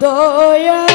দয়া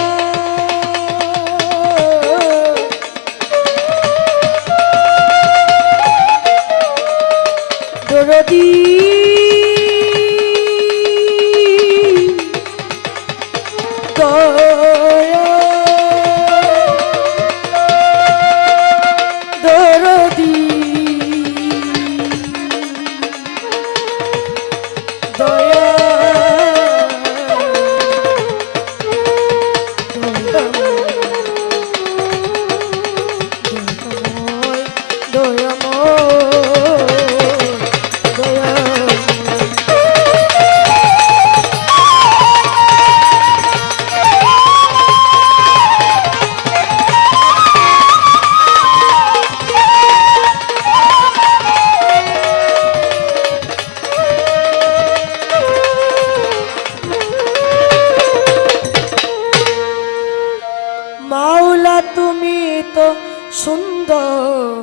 তো সুন্দর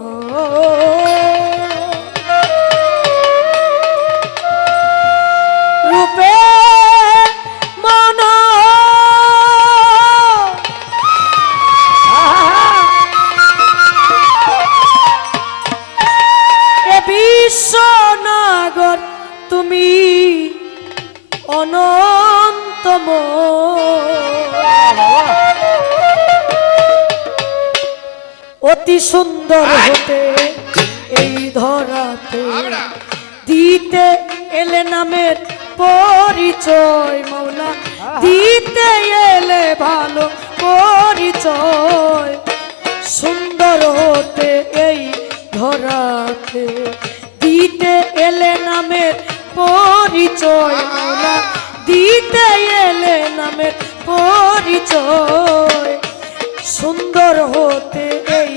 অতি সুন্দর হতে এই ধরাতে। দিতে এলে নামের পরিচয় মাওলা। দিতে এলে ভালো পরিচয়। সুন্দর হতে এই ধরাতে। দিতে এলে নামের পরিচয় মাওলা। দিতে এলে নামের পরিচয়। সুন্দর হতে এই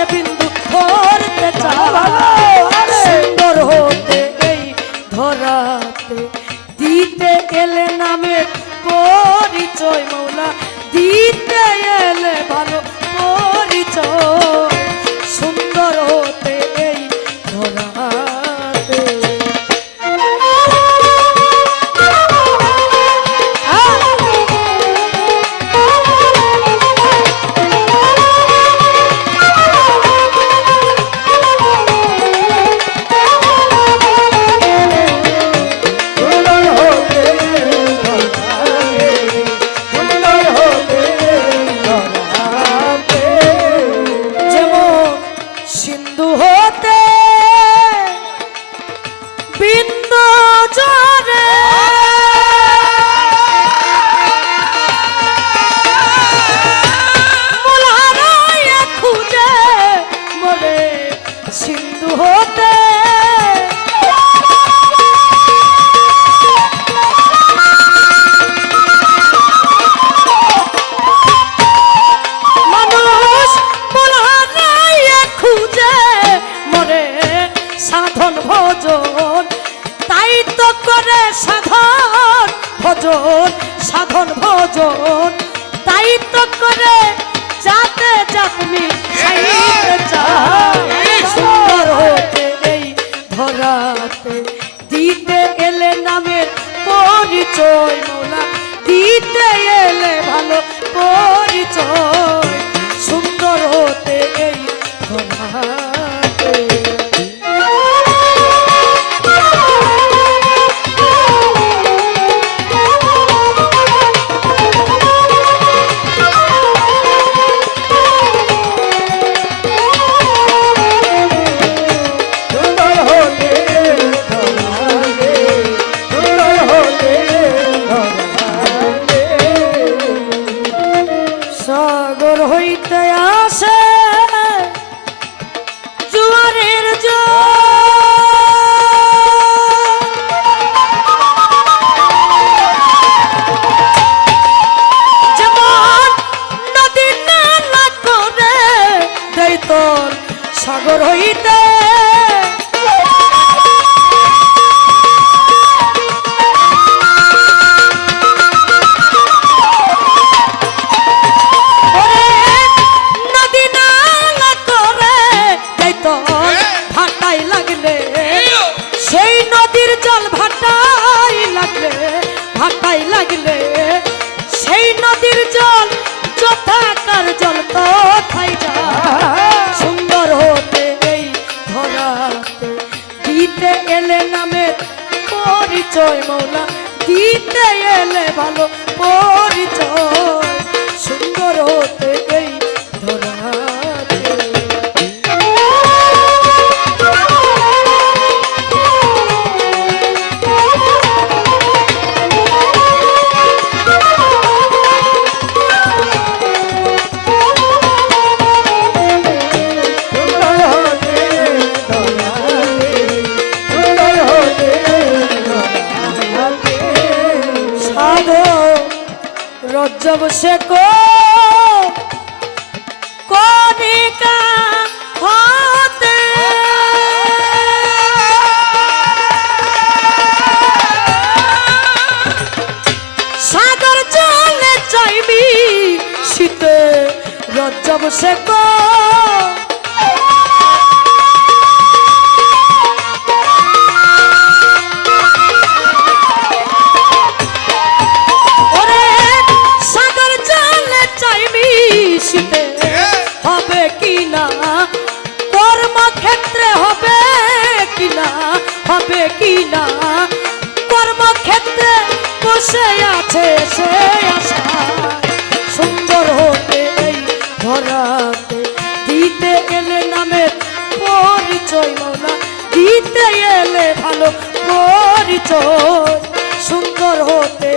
I've দিতে এলে ভালো পরিচয়। ದಯಾ পরিচয় মৌলা দিতে এলে ভালো পরিচয়। সাগর জলে চাইবি শীতে রজব সে কর। সে আছে, সে আশা সুন্দর হতে এই ধরাতে, দিতে এলে নামে পরিচয় মৌলা, দিতে এলে ভালো পরিচয়। সুন্দর হতে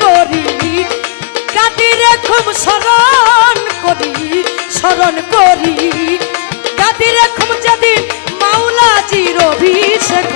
করি কাদিরে খুব স্মরণ করি স্মরণ করি। কাদিরে খুব যদি মাওলাজির অভিষেক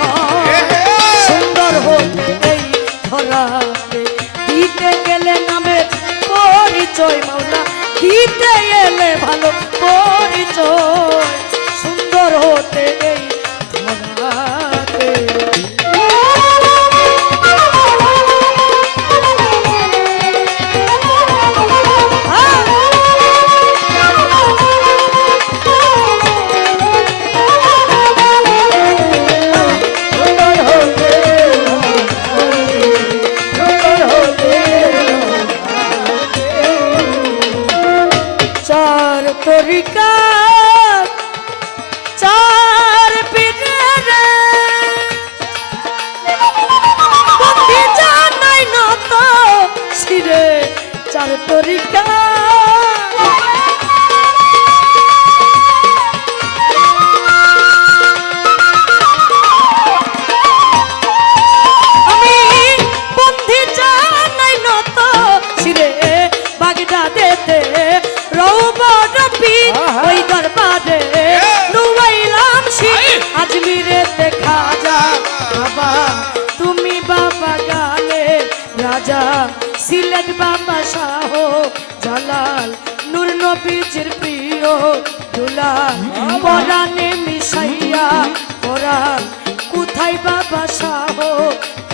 কোথায় বাবা শাহ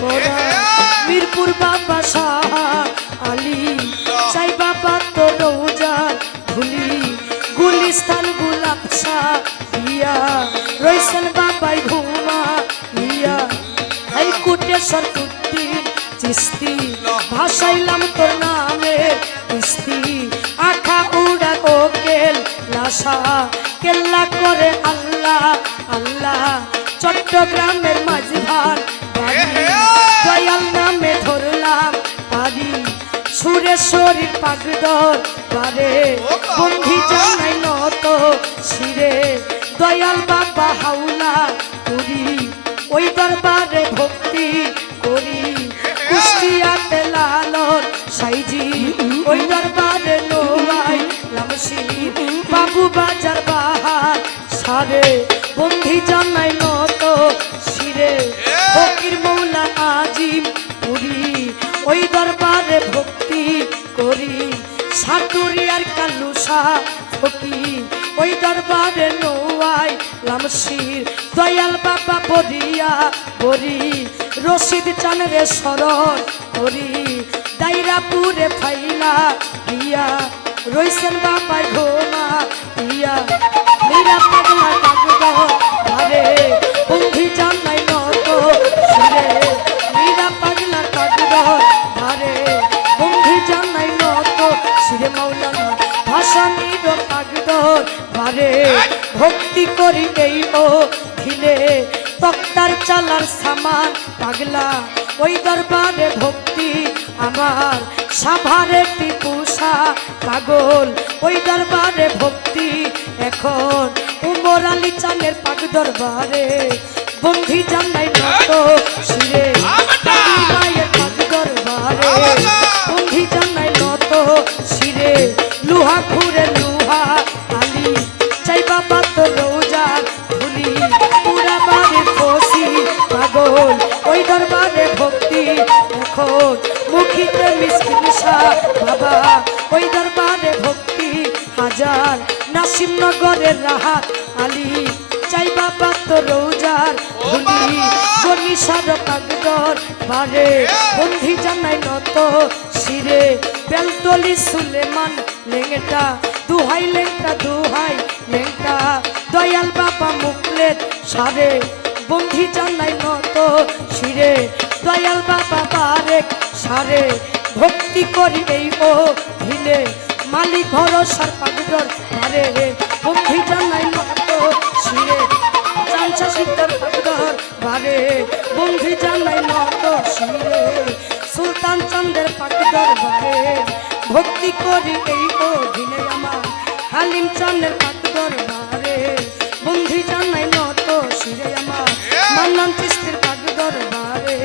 পরাণ মিরপুর বাবা শাহ আলী চাই বাবা তো রৌজার ধুলি গুলিস্তান গুলাব শাহ ইয়া রইসন বাবাই ঘুমা ইয়া এই কুটেশ্বর কুদ্দিন চিস্তি। ভাসাইলাম তোর নামে কিস্তি। আখা উড়া কোকেল লাসা। কেল্লা করে আল্লাহ চট্টগ্রামের মাঝভার বাড়ি দয়াল নামে ধরলাম পারি সুরেশ্বরীর পাগদর পারে বন্ধি জানাই নত শিরে। দয়াল বাবা হাউলা পুরি ওই দরবারে ভক্তি করি। কুষ্টিয়াতে লালন সাইজি। ওই দরবারে সাটুরিয়ার কালুসা ফকির ওই দরবারে নোয়াই লামশির দয়াল বাবা বরিয়া বরি, রশিদ চানরে স্মরণ করি। দাইরাপুরে ফাইলা দিয়া রইসেন বাবাই ঘোমা দিয়া। মীরা পাগলা পাগল ভক্তি করি এই ও ধিলে তক্তার চালার সামান পাগলা। ওই দরবারে ভক্তি আমার। সাভারে টিপুষা পাগল। ওই দরবারে ভক্তি এখন। উমর আলী চানের পাগ দরবারে। বন্ধি জানাই নত শিরে। নাসিমনগরের রাহাত আলী। চাই বাবা তো রোজার ধুলি গনিসার পাগদর বারে। বন্ধি জানাই নত শিরে। বেলতলি সুলেমান লেঙ্গটা দুহাই লেঙ্গটা দুহাই লেঙ্গটা দয়াল বাবা মুকলেট সারে। বন্ধি জানাই নত শিরে। দয়াল বাবা বারেক সারে। ভক্তি করি এই ও ঢিলে মালিক ভরসার পাগদর বারে বন্ধি জানাই নত শিরে। চাঞ্চা সিদ্ধার পাগদর বারে বন্ধি জানাই নত শিরে। সুলতান চন্দ্রের পাগদর বারে ভক্তি করি এই ঢিলে আমার। হালিম চন্দ্রের পাগদর বারে বন্ধি জানাই নত শিরে আমার। মান্নান চিস্তির পাগদর বারে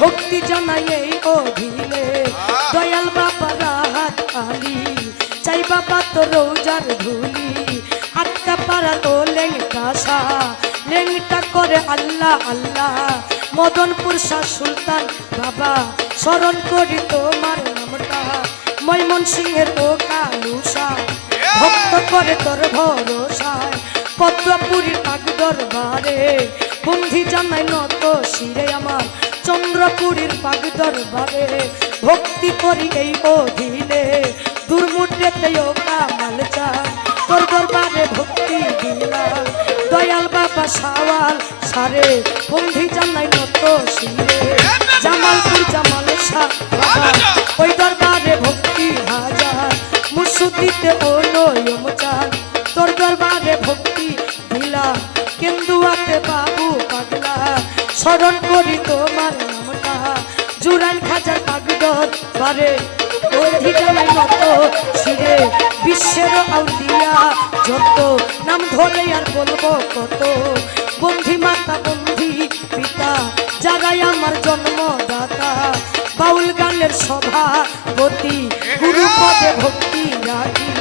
ভক্তি জানাই এই ঢিলে দয়াল বাবা তো রোজার ধুলি, আটকা পাড়া তো লেংটা সা। লেংটা করে আল্লাহ আল্লাহ। মদনপুর শাহ সুলতান বাবা, স্মরণ করি তোমার নামটা। ময়মন সিংহের ও কালুসা ভক্ত করে তোর ভরসায়। পদ্মপুরীর পাগ দরবারে, বন্ধি জানাই নত শিরে আমার। চন্দ্রপুরীর পাগ দরবারে, ভক্তি করি এই অধীনে। দুর্মুটেতে ও কামাল চান তোর দরবারে ভক্তি দিলাম। দয়াল বাবা সাওয়াল সারে, বন্ধি জানাই নত শিরে জামালপুর জামাল শাহ ওই দরবারে ভক্তি হাজার। মুসুদিতে ও নয়ম চান তোর দরবারে ভক্তি দিলা কেন্দুয়াতে বাবু পাগলা। স্মরণ করি তোমার নামটা। জুরাইন খাজার পাগদর বারে অধিকারের মতো শিরে বিশ্বের আউলিয়া যত, নাম ধরে আর বলব কত। বন্ধি মাতা, বন্ধি পিতা, যারাই আমার জন্মদাতা, বাউল গানের সভাপতি গুরু পদে ভক্তি রাখি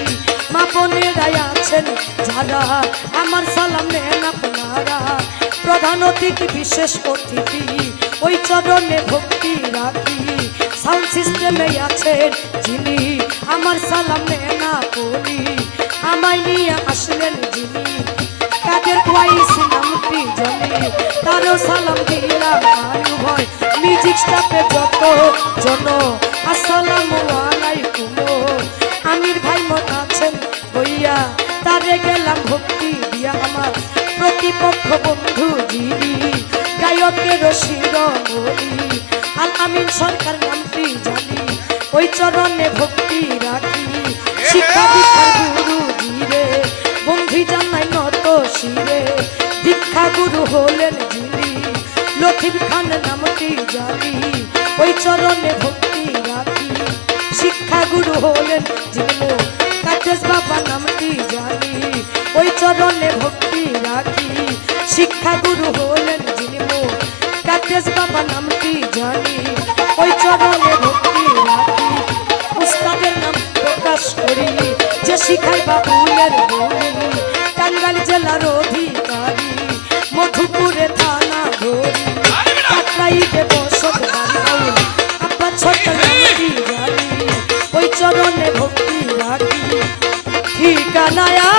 মা বোনেরাই আছেন যারা, আমার সালাম নেন আপনারা। প্রধান অতিথি, বিশেষ অতিথি, ওই চরণে ভক্তি রাখি। সাউন্ড সিস্টেমে আছেন যিনি। আমার সালাম নেন আপনি আমায় নিয়ে আসলেন যিনি। কাদের ওয়াইস নামটি জানি তারও সালাম দিলাম ভয় মিউজিক স্টাফে যত জন, আসসালামু আলাইকুম। আমির ভাই মন আছেন বইয়া, তারে গেলাম ভক্তি দিয়া আমার। প্রতিপক্ষ বন্ধু যিনি, গায়কের শিরোমণি। আল আমিন সরকার ওই চরণে ভক্তি রাখি। শিক্ষা দীক্ষার গুরু ধীরে বন্ধি জানাই নত শিরে। দীক্ষা গুরু হলেন যিনি লথিব খান নামটি জানি। ওই চরণে ভক্তি রাখি। শিক্ষা গুরু হলেন যিনি কাটেশ বাবা নামটি জানি। ওই চরণে ভক্তি রাখি। শিক্ষা গুরু হলেন যিনি কাটেশ বাবা বাবুলের বলি টাঙ্গাইল জেলার অধিকারী, মধুপুরে থানা ধরি কাকরাইতে বসত বাড়াউল আব্বা ছোট নামটি জানি ওই চরণে ভক্তি রাখি। ঠিকানায়া